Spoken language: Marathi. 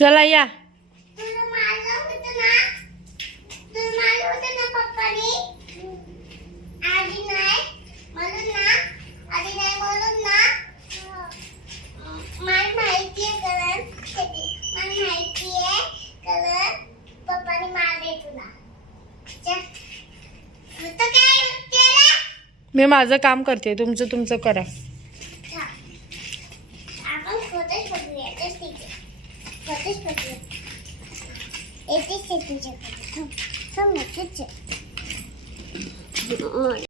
चला या. तुला मारलं होतं ना? तुला मारलं होतं ना पप्पानी? आधी नाही म्हणून ना, आधी नाही म्हणून ना. मला माहिती आहे कारण मला माहिती आहे कारण पप्पानी मारले तुला. होतं काय केलं? मी माझं काम करते, तुमचं तुमचं करा. आपण फोटोच बघूया. ठीक आहे, फोटोच बघूया. येतेच तुझ्याकडे. थांब थांब.